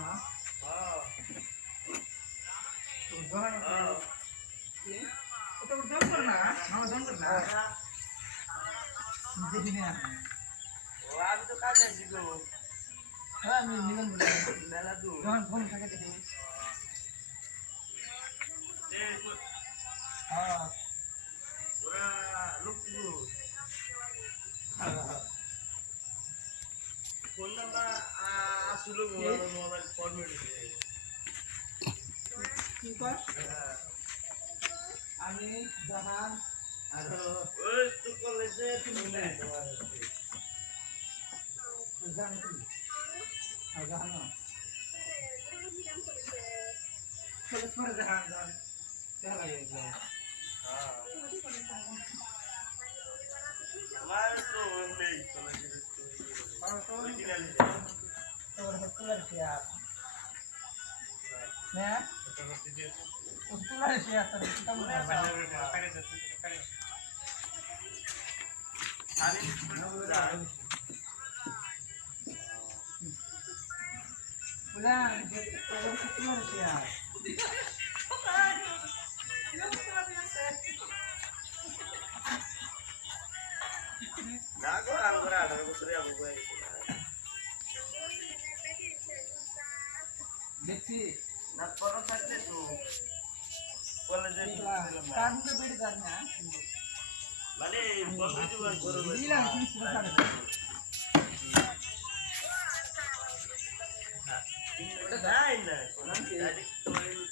না ওটা দম কর না আমার দম কর না দেখি না ও আমি তো কাজে আছি গো হ্যাঁ আমি নিগন বলে মেলা দূর যখন ফোন থাকে দেখি হ্যাঁ ওরা লোক ফোন নাম্বার আসলে মোবাইল ফরম্যাট কি কর আমি জাহান আর ওই তো কলেজে তুমি না জাহান কি জাহান কলেজ পড়ে জাহান জাহান দেখা লাগে হ্যাঁ আমার তো নেই কলেজে তো অরিজিনাল তোর হচ্ছে আর না उसको शेयर कर कितना बोला कितना शेयर ना को आंगुरा आधा को सूर्य आबू को देखी ना परो सकते तू কলেজে কাজ তো বেড়ে যান না মানে বন্ধু জীবন করব দিলাম কিছু ছাড়ে ওটা যায় না ডাইরেক্ট